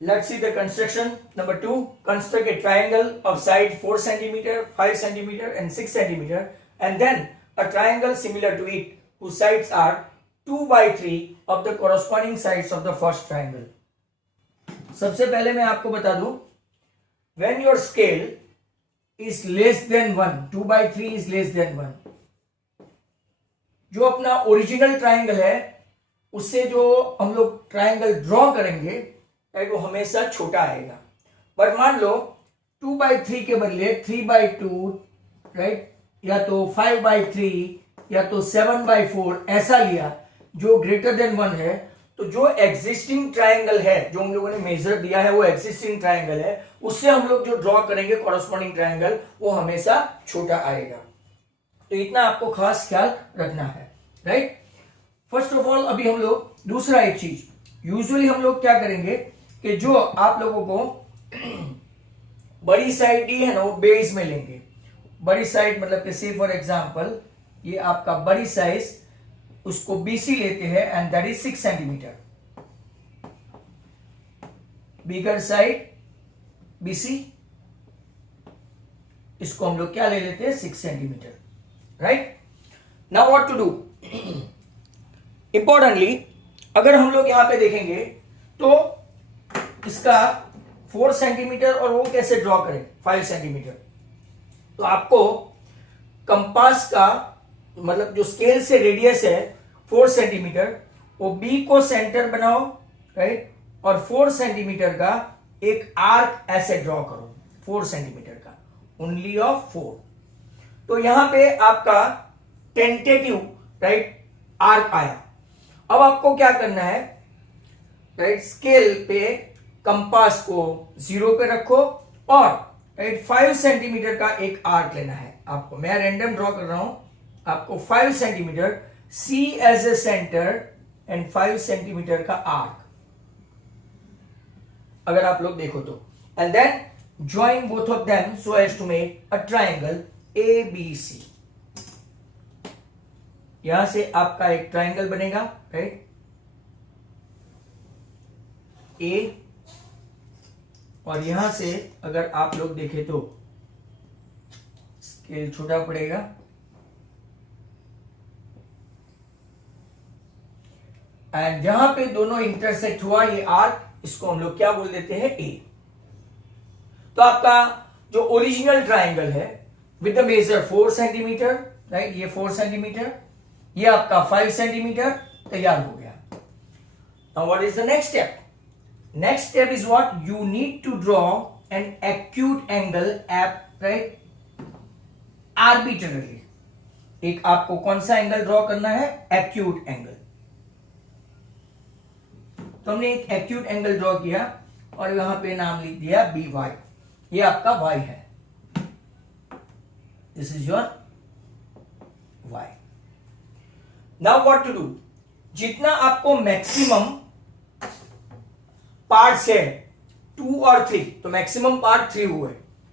Let's see the construction. Number 2, construct a triangle of side 4 cm, 5 cm and 6 cm and then a triangle similar to it whose sides are 2/3 of the corresponding sides of the first triangle. सबसे पहले मैं आपको बता दूं, when your scale is less than 1, 2/3 is less than 1, जो अपना original triangle है उससे जो हम लोग ट्राइंगल ड्रॉ करेंगे वो हमेशा छोटा आएगा. बट मान लो 2/3 के बदले 3/2, राइट, या तो 5/3 या तो 7/4 ऐसा लिया जो ग्रेटर देन 1 है, तो जो एग्जिस्टिंग ट्राइंगल है जो हम लोगों ने मेजर दिया है वो एग्जिस्टिंग ट्राइंगल है, उससे हम लोग जो ड्रॉ करेंगे कॉरस्पॉन्डिंग ट्राइंगल वो हमेशा छोटा आएगा. तो इतना आपको खास ख्याल रखना है, राइट. फर्स्ट ऑफ ऑल अभी हम लोग दूसरा एक चीज, यूजुअली हम लोग क्या करेंगे कि जो आप लोगों को बड़ी साइड दी है ना वो बेस में लेंगे. बड़ी साइड मतलब कि से फॉर एग्जांपल ये आपका बड़ी साइज उसको BC लेते हैं and that is 6 centimetre. Bigger side BC, इसको हम लोग क्या ले लेते हैं 6 centimetre, right. Now what to do. Importantly अगर हम लोग यहां पे देखेंगे तो इसका 4 सेंटीमीटर और वो कैसे ड्रॉ करें 5 सेंटीमीटर. तो आपको कंपास का मतलब जो स्केल से रेडियस है 4 सेंटीमीटर, वो B को सेंटर बनाओ, राइट, और 4 सेंटीमीटर का एक आर्क ऐसे ड्रॉ करो 4 सेंटीमीटर का, ओनली ऑफ 4. तो यहां पे आपका टेंटेटिव, राइट, आर्क आया. अब आपको क्या करना है, राइट, स्केल पे कंपास को 0 पे रखो और राइट 5 सेंटीमीटर का एक आर्क लेना है आपको. मैं रैंडम ड्रॉ कर रहा हूं. आपको 5 centimetre C as a centre and 5 centimetre का आर्क अगर आप लोग देखो तो, and then join both of them so as to make a triangle ABC. यहां से आपका एक ट्राइंगल बनेगा, राइट, A, और यहां से अगर आप लोग देखें तो स्केल छोटा पड़ेगा एंड जहां पे दोनों इंटरसेक्ट हुआ ये आर्क, इसको हम लोग क्या बोल देते हैं A. तो आपका जो ओरिजिनल ट्राइंगल है with the measure 4 centimetre, right, ये 4 सेंटीमीटर, ये आपका 5 सेंटीमीटर तैयार हो गया. Now what is the next step. Next step is what? You need to draw an acute angle at, right, arbitrarily. एक आपको कौन सा एंगल ड्रॉ करना है, एक्यूट एंगल. तो हमने एक एक्यूट एंगल ड्रॉ किया और यहां पे नाम लिख दिया BY. ये आपका Y है. This is your Y. Now what to do. जितना आपको मैक्सिमम पार्ट्स है 2 और 3, तो मैक्सिमम पार्ट 3 हुए,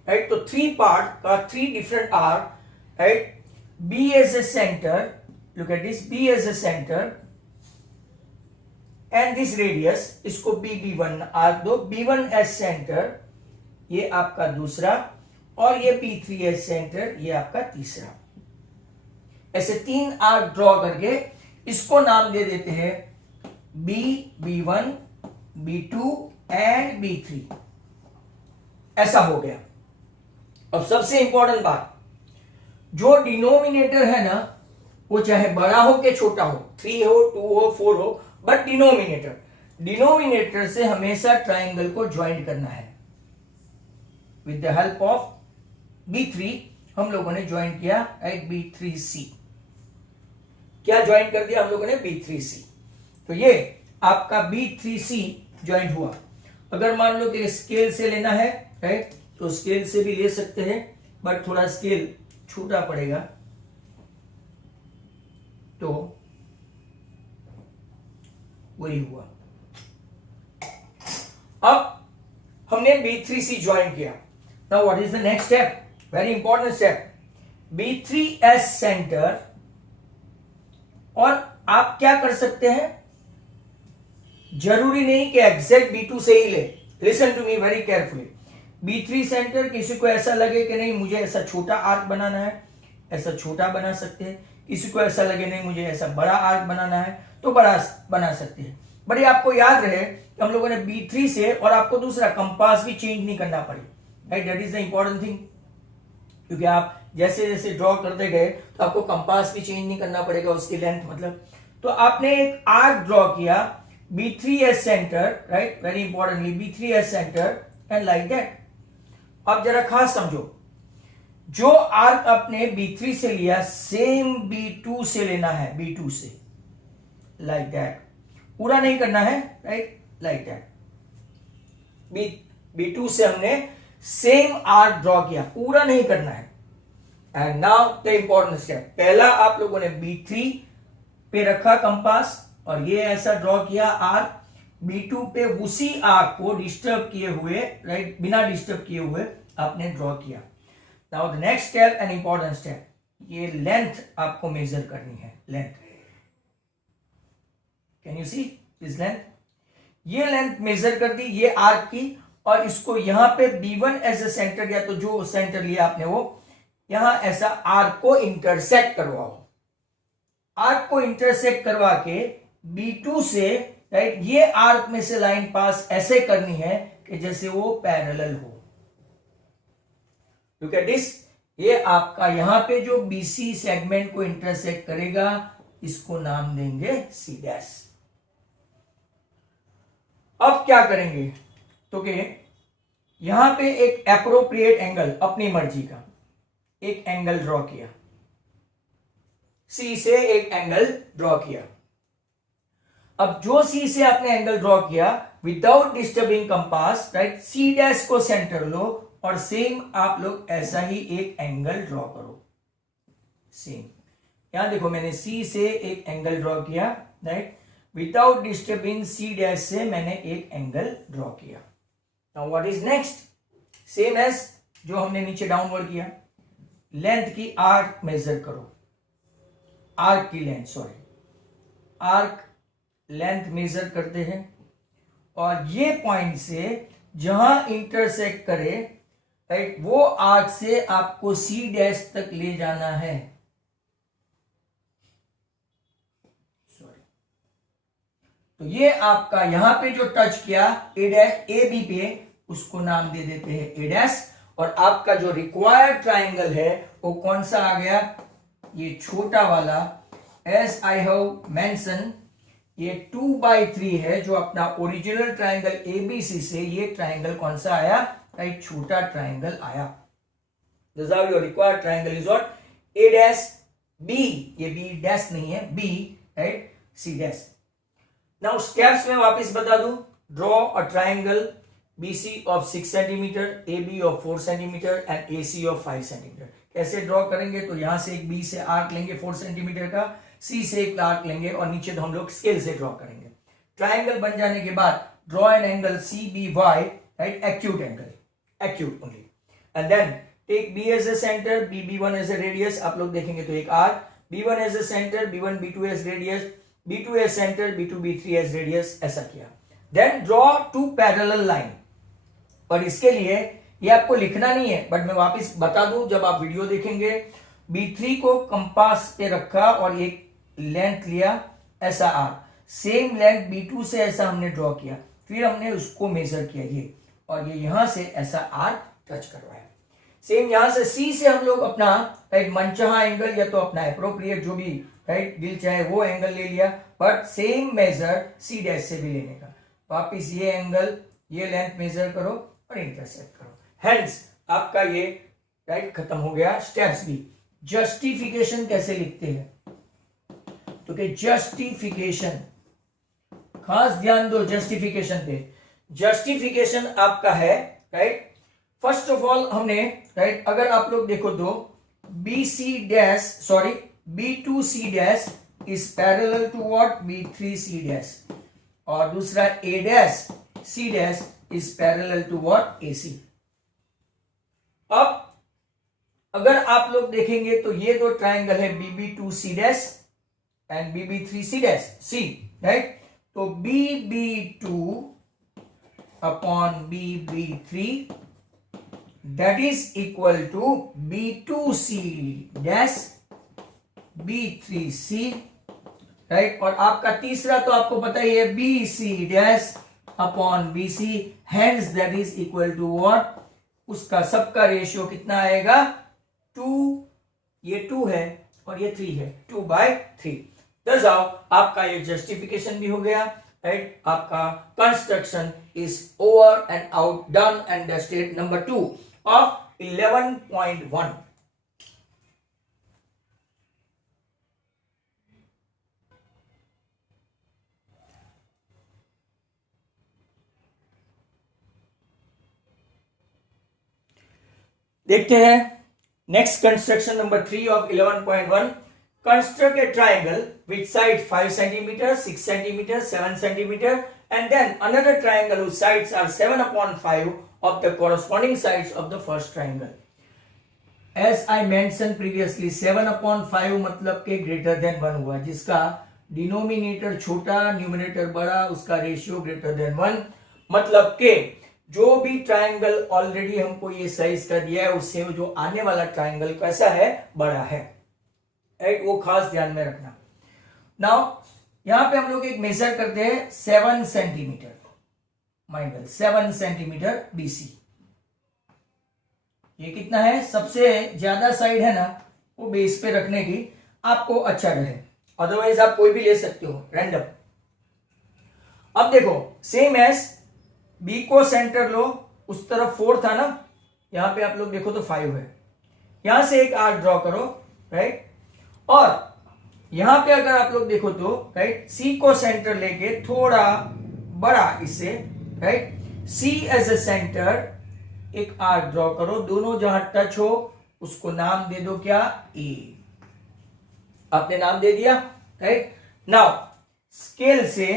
राइट. तो 3 पार्ट का 3 different R, right. B as a centre, look at this, B as a centre and this radius, इसको B1 arc दो. B1 एज सेंटर, ये आपका दूसरा, और ये P3 एज सेंटर, ये आपका तीसरा. ऐसे 3 आर्क ड्रॉ करके इसको नाम दे देते हैं B1, B2 एंड B3. ऐसा हो गया. अब सबसे इंपॉर्टेंट बात, जो डिनोमिनेटर है ना वो चाहे बड़ा हो के छोटा हो, 3 हो, 2 हो, 4 हो, बट डिनोमिनेटर से हमेशा ट्राइंगल को ज्वाइंट करना है. With the help of B3 हम लोगों ने ज्वाइंट किया, राइट, B3C. क्या ज्वाइंट कर दिया हम लोगों ने, B3C. तो ये आपका B3C ज्वाइंट हुआ. अगर मान लो कि स्केल से लेना है, राइट, तो स्केल से भी ले सकते हैं, बट थोड़ा स्केल छोटा पड़ेगा. तो वही हुआ. अब हमने B3C ज्वाइन किया. Now what is the next step, very important step. B3S centre, और आप क्या कर सकते हैं, जरूरी नहीं कि एग्जैक्ट B2 से ही ले, listen to me very carefully. B3 centre, किसी को ऐसा लगे कि नहीं मुझे ऐसा छोटा आर्क बनाना है, ऐसा छोटा बना सकते हैं। किसी को ऐसा लगे नहीं मुझे ऐसा बड़ा आर्क बनाना है, तो बड़ा बना सकते हैं। बट ये आपको याद रहे कि हम लोगों ने B3 से, और आपको दूसरा कंपास भी चेंज नहीं करना पड़े, right, that is the important thing. क्योंकि आप जैसे जैसे ड्रॉ करते गए तो आपको कंपास भी चेंज नहीं करना पड़ेगा, उसकी लेंथ मतलब। तो आपने एक आर्क ड्रॉ किया B3 as centre, right, very importantly B3 as centre and like that. अब जरा खास समझो, जो आर्क आपने B3 से लिया सेम B2 से लेना है, B2 से, लाइक दैट। पूरा नहीं करना है, राइट, लाइक दैट। B2 से हमने सेम आर्क ड्रॉ किया, पूरा नहीं करना है। And now the important step, पहला आप लोगों ने B3 पे रखा कंपास और ये ऐसा ड्रॉ किया आर्क। B2 पे उसी आर्क को डिस्टर्ब किए हुए, राइट, बिना डिस्टर्ब किए हुए आपने ड्रॉ किया। Now the next step, an important step, ये लेंथ आपको मेजर करनी है, length. Can you see this length? ये लेंथ मेजर कर दी ये आर्क की, और इसको यहां पे B1 एज ए सेंटर, या तो जो सेंटर लिया आपने वो यहां ऐसा आर्क को इंटरसेक्ट करवाओ। आर्क को इंटरसेक्ट करवा के B2 से, राइट, ये आर्क में से लाइन पास ऐसे करनी है कि जैसे वो पैरेलल हो। लुक एट दिस, ये आपका यहां पे जो BC सेगमेंट को इंटरसेक्ट करेगा, इसको नाम देंगे C डैश। अब क्या करेंगे तो कि यहां पे एक एप्रोप्रिएट एंगल, अपनी मर्जी का एक एंगल ड्रॉ किया, C से एक एंगल ड्रॉ किया। अब जो C से आपने एंगल ड्रॉ किया without disturbing compass, right, C dash को सेंटर लो और सेम आप लोग ऐसा ही एक एंगल ड्रॉ करो, सेम। यहां देखो मैंने C से एक एंगल ड्रॉ किया, right, without disturbing C dash से मैंने एक एंगल ड्रॉ किया। Now what is next? Same as जो हमने नीचे डाउनवर्ड किया, लेंथ की आर्क मेजर करो, आर्क की length, sorry, arc length measure करते हैं, और ये पॉइंट से जहां इंटरसेक्ट करे, राइट, वो आर्क से आपको C डैश तक ले जाना है। सॉरी, तो ये आपका यहां पे जो टच किया A डैश AB पे, उसको नाम दे देते हैं A डैश। और आपका जो रिक्वायर्ड ट्राइंगल है वो कौन सा आ गया? ये छोटा वाला, एज आई हैव मेंशन, ये 2/3 है, जो अपना ओरिजिनल ट्राइंगल ABC से ये ट्राइंगल कौन सा आया? राइट, छोटा ट्राइंगल आया। This are your required triangle is what? A dash B, ये B डैश नहीं है, B, right, C dash. Now steps में वापस बता दूं, draw a triangle BC of 6 cm, AB of 4 cm and AC of 5 cm। कैसे draw करेंगे? तो यहां से एक B से आर्क लेंगे 4 सेंटीमीटर का, C से एक आर्क लेंगे और नीचे तो हम लोग स्केल से ड्रॉ करेंगे। ट्राइंगल बन जाने के बाद draw an angle CBY, right, acute angle, acute only, and then take B as a centre, B1 as a radius. आप लोग देखेंगे तो एक arc, B1 as a centre, B1 B2 as radius, B2 as centre, B2 B3 as radius, ऐसा किया। Then draw 2 parallel line. और इसके लिए ये आपको लिखना नहीं है, बट मैं वापस बता दूं जब आप वीडियो देखेंगे। B3 को कंपास पे रखा और एक लेंथ लिया ऐसा आर्क, सेम लेंथ B2 से ऐसा हमने ड्रॉ किया, फिर हमने उसको मेजर किया ये, और ये यहां से ऐसा आर्क टच करवाया। सेम यहां से C से हम लोग अपना, राइट, मनचाहा एंगल या तो अपना एप्रोप्रिएट जो भी, राइट, दिल चाहे वो एंगल ले लिया, but same measure C dash से भी लेने का। वापिस ये एंगल, ये लेंथ मेजर करो और इंटरसेक्ट करो। हेंस आपका ये, राइट, खत्म हो गया। स्टेप्स भी। जस्टिफिकेशन कैसे लिखते हैं? तो कि जस्टिफिकेशन, खास ध्यान दो जस्टिफिकेशन पे। जस्टिफिकेशन आपका है, राइट, फर्स्ट ऑफ ऑल हमने, राइट, अगर आप लोग देखो तो BC dash, sorry, B2C dash is parallel to what? B3C dash, और दूसरा A dash C dash is parallel to what? AC। अब अगर आप लोग देखेंगे तो ये दो ट्राइंगल है BB2C dash and BB3C dash, C, right. तो BB2 upon B3 that is equal to B2C dash B3C, right. और आपका तीसरा तो आपको पता ही है BC dash upon BC, hence that is equal to what, उसका सबका रेशियो कितना आएगा 2, ये 2 है और ये 3 है, 2/3। तो जाओ आपका ये जस्टिफिकेशन भी हो गया, राइट। आपका construction is over and out, done and dusted. Number 2 of 11.1। देखते हैं next construction number 3 of 11.1। Construct A triangle with side 5 centimetre, 6 centimetre, 7 centimetre and then another triangle whose sides are 7/5 of the corresponding sides of the first triangle. As I mentioned previously, 7/5 मतलब के greater than 1 हुआ, जिसका denominator छोटा numerator बड़ा, उसका ratio greater than 1, मतलब के जो भी ट्राइंगल ऑलरेडी हमको ये साइज का दिया है उससे जो आने वाला ट्राइंगल कैसा है, बड़ा है, राइट। वो खास ध्यान में रखना। नाउ यहां पे हम लोग एक मेजर करते हैं 7 centimetre, mind well 7 centimetre BC। ये कितना है, सबसे ज्यादा साइड है ना वो बेस पे रखने की आपको अच्छा रहे, अदरवाइज आप कोई भी ले सकते हो रैंडम। अब देखो सेम एज बी को सेंटर लो, उस तरफ 4 था ना, यहां पे आप लोग देखो तो 5 है, यहां से एक आर्क ड्रॉ करो, राइट। और यहां पे अगर आप लोग देखो तो राइट, सी को सेंटर लेके थोड़ा बड़ा इससे, right, C as a centre एक आर्क ड्रॉ करो, दोनों जहां टच हो उसको नाम दे दो क्या, ए। आपने नाम दे दिया, राइट। नाउ स्केल से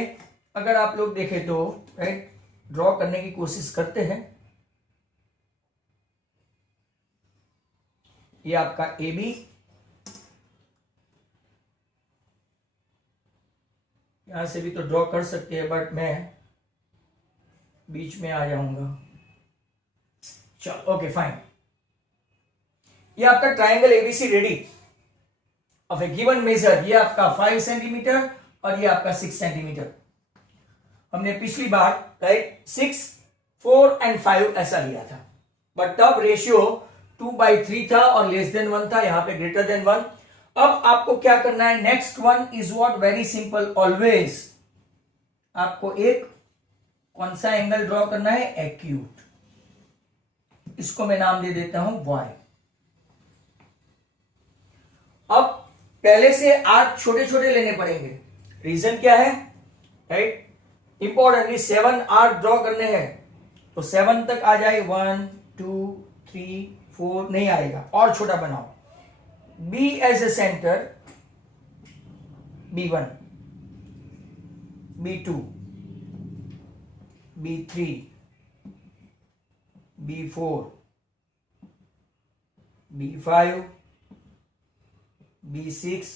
अगर आप लोग देखें तो राइट, ड्रॉ करने की कोशिश करते हैं। ये आपका ए बी, यहां से भी तो ड्रॉ कर सकते हैं बट मैं बीच में आ जाऊंगा। चलो ओके फाइन, ये आपका triangle ABC ready of a given measure. ये आपका 5 सेंटीमीटर और ये आपका 6 सेंटीमीटर। हमने पिछली बार राइट 6, 4 एंड 5 ऐसा लिया था, बट तब रेशियो 2/3 था और लेस देन 1 था, यहां पे ग्रेटर देन 1। अब आपको क्या करना है, next one is what, very simple, always आपको एक कौन सा एंगल ड्रॉ करना है, एक्यूट। इसको मैं नाम दे देता हूं y। अब पहले से आर्क छोटे छोटे लेने पड़ेंगे, रीजन क्या है, राइट, इंपॉर्टेंटली 7 आर्क ड्रॉ करने हैं, तो 7 तक आ जाए, 1 2 3 4 नहीं आएगा, और छोटा बनाओ। B as a center, B1, B2, B3, B4, B5, B6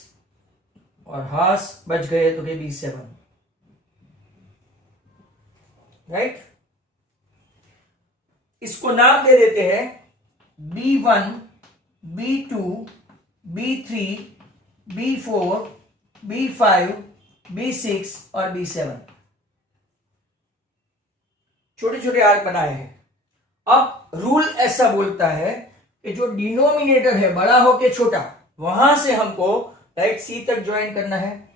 और हास बच गए तो के B7, राइट। इसको नाम दे देते हैं B1, B2, B3, B4, B5, B6 और B7। छोटे छोटे आर्क बनाए हैं। अब रूल ऐसा बोलता है कि जो डिनोमिनेटर है बड़ा हो के छोटा, वहां से हमको राइट सी तक ज्वाइन करना है।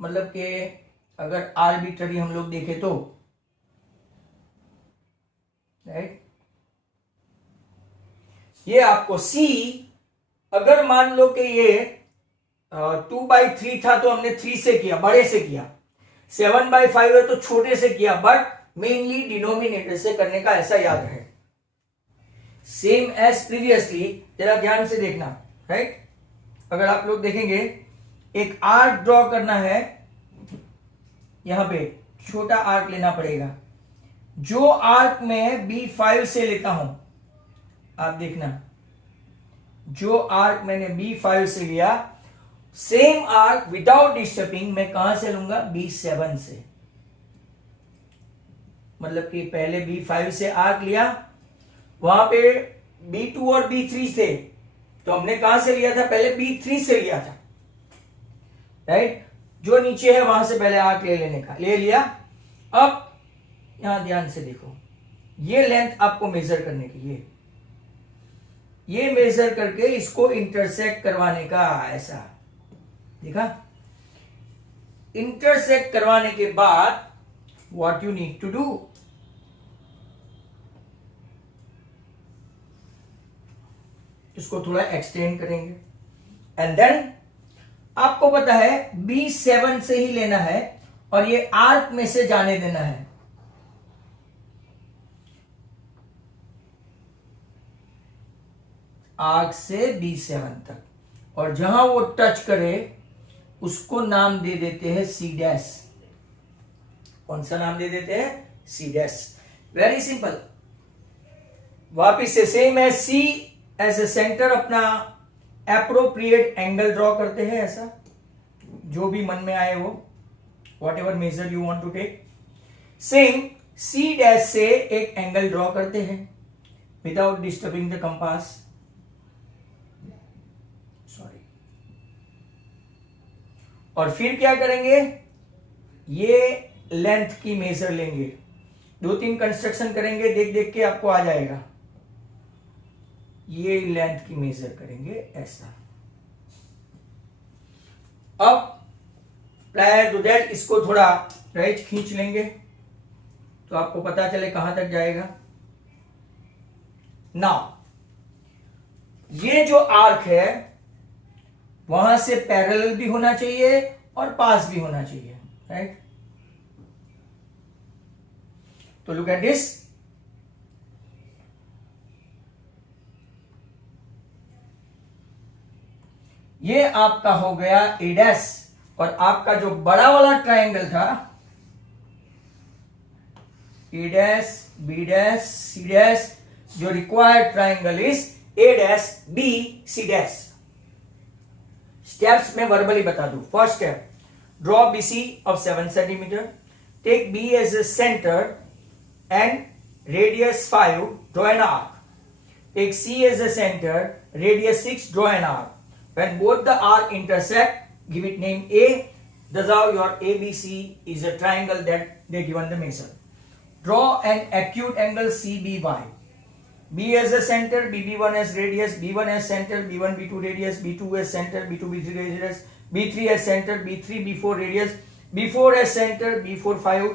मतलब कि अगर आर्बिट्ररी हम लोग देखें तो राइट, ये आपको सी, अगर मान लो कि ये 2/3 था तो हमने 3 से किया, बड़े से किया, 7/5 है तो छोटे से किया, बट मेनली डिनोमिनेटर से करने का, ऐसा याद है। सेम एज प्रीवियसली, जरा ध्यान से देखना, राइट। अगर आप लोग देखेंगे एक आर्क ड्रॉ करना है, यहां पे छोटा आर्क लेना पड़ेगा। जो आर्क में B5 से लेता हूं, आप देखना, जो आर्क मैंने B5 से लिया, सेम आर्क विदाउट डिस्टर्बिंग मैं कहां से लूंगा, B7 से। मतलब कि पहले B5 से आर्क लिया, वहां पे B2 और B3 से, तो हमने कहां से लिया था, पहले B3 से लिया था, राइट। जो नीचे है वहां से पहले आर्क लेने का, ले लिया। अब यहां ध्यान से देखो, ये लेंथ आपको मेजर करने की, ये मेजर करके इसको इंटरसेक्ट करवाने का, ऐसा देखा। इंटरसेक्ट करवाने के बाद what you need to do, इसको थोड़ा एक्सटेंड करेंगे एंड देन आपको पता है B7 से ही लेना है और ये आर्क में से जाने देना है। आर्क से B7 तक, और जहां वो टच करे उसको नाम दे देते हैं C डैश। कौन सा नाम दे देते हैं, C डैश। Very simple. वापिस से सेम है, C एज ए सेंटर अपना एप्रोप्रिएट एंगल ड्रॉ करते हैं, ऐसा जो भी मन में आए वो, whatever measure you want to take. Same C dash से एक एंगल ड्रॉ करते हैं without disturbing the compass, sorry. और फिर क्या करेंगे, ये लेंथ की मेजर लेंगे, 2-3 कंस्ट्रक्शन करेंगे, देख देख के आपको आ जाएगा। ये लेंथ की मेजर करेंगे ऐसा। अब प्रायर टू दैट इसको थोड़ा राइट खींच लेंगे तो आपको पता चले कहां तक जाएगा। नाउ ये जो आर्क है वहां से पैरेलल भी होना चाहिए और पास भी होना चाहिए, राइट। तो लुक एट दिस, ये आपका हो गया ए डैश, और आपका जो बड़ा वाला ट्रायंगल था A dash B dash C dash, जो required triangle is A dash B C dash. Steps में वर्बली बता दूं। First step, draw BC of 7 cm, take B as a center and radius 5, draw an arc. Take C as a center, radius 6, draw an arc. When both the arc intersect, give it name A. Thus how your ABC is a triangle that they given the measure. Draw an acute angle CBY. B as a center, BB1 as radius, B1 as center, B1 B2 radius, B2 as center, B2 B3 radius, B3 as center, B3 B4 radius, B4 as center, B4 5,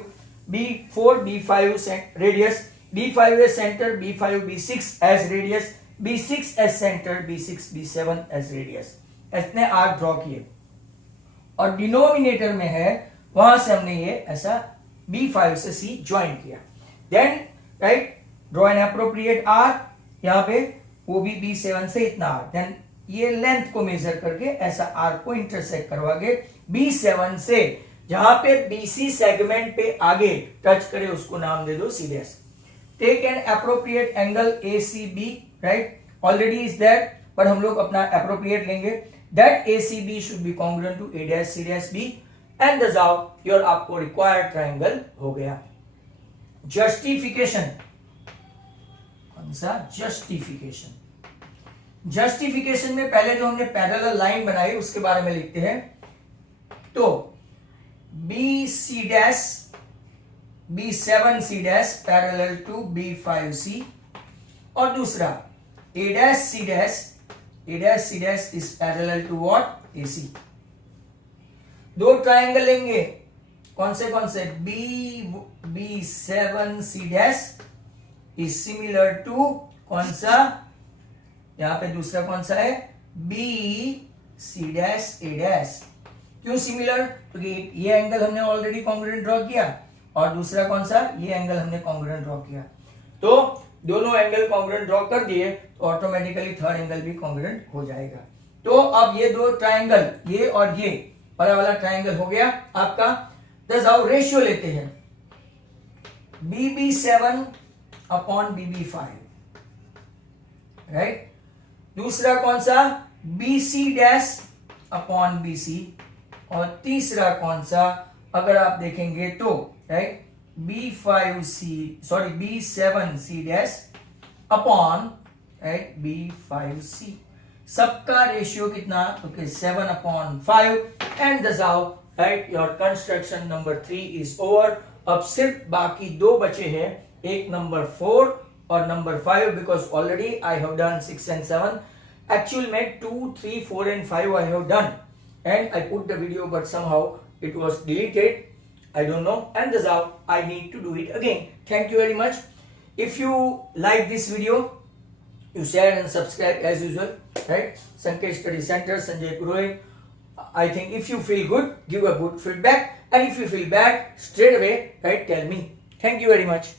B4 B5 radius, B5 as center, B5 B6 as radius, B6 as center, B6 B7 as radius. इतने arc draw किए और denominator में है वहां से हमने ये ऐसा B5 से C ज्वाइन किया। Then right, draw an appropriate arc, यहां पे वो भी B7 से इतना आर्क, देन ये लेंथ को मेजर करके ऐसा आर्क को इंटरसेक्ट करवा के B7 से जहां पे BC सेगमेंट पे आगे टच करे उसको नाम दे दो C dash. Take an appropriate angle ACB, right, already is that, पर हम लोग अपना एप्रोप्रिएट लेंगे। That ACB should be congruent to A dash C dash B, and the जाओ योर आपको रिक्वायर्ड ट्रायंगल हो गया। जस्टिफिकेशन, कौन सा जस्टिफिकेशन, जस्टिफिकेशन में पहले जो हमने पैरेलल लाइन बनाई उसके बारे में लिखते हैं। तो BC dash B7C dash parallel to B5C, और दूसरा A dash C dash is parallel to what, AC। दो ट्रायंगल लेंगे, कौन से B7C dash is similar to कौन सा, यहां पे दूसरा कौन सा है BC डैश A डैश। क्यों सिमिलर, क्योंकि ये एंगल हमने ऑलरेडी कॉन्ग्रुएंट ड्रॉ किया और दूसरा कौन सा, ये एंगल हमने कॉन्ग्रुएंट ड्रॉ किया। तो दोनों एंगल कॉन्ग्रुएंट ड्रॉ कर दिए तो ऑटोमेटिकली थर्ड एंगल भी कॉन्ग्रुएंट हो जाएगा। तो अब ये दो ट्रायंगल, ये और ये बड़ा वाला ट्रायंगल हो गया आपका। दस आओ रेशियो लेते हैं, BB7 अपॉन BB5, राइट। दूसरा कौन सा, BC डैश अपॉन BC, और तीसरा कौन सा, अगर आप देखेंगे तो right B7C dash upon right B5C. सबका रेशियो कितना? Okay, 7/5 and thus how right your construction number 3 is over. अब सिर्फ बाकी दो बचे हैं, एक नंबर 4 और number 5 because already I have done 6 and 7. Actually में 2, 3, 4 and 5 I have done and I put the video but somehow it was deleted. I don't know and that's how I need to do it again. Thank you very much. If you like this video, you share and subscribe as usual. Right? Sanket Study Center, Sanjay Purohit. I think if you feel good, give a good feedback, and if you feel bad, straight away, right, tell me. Thank you very much.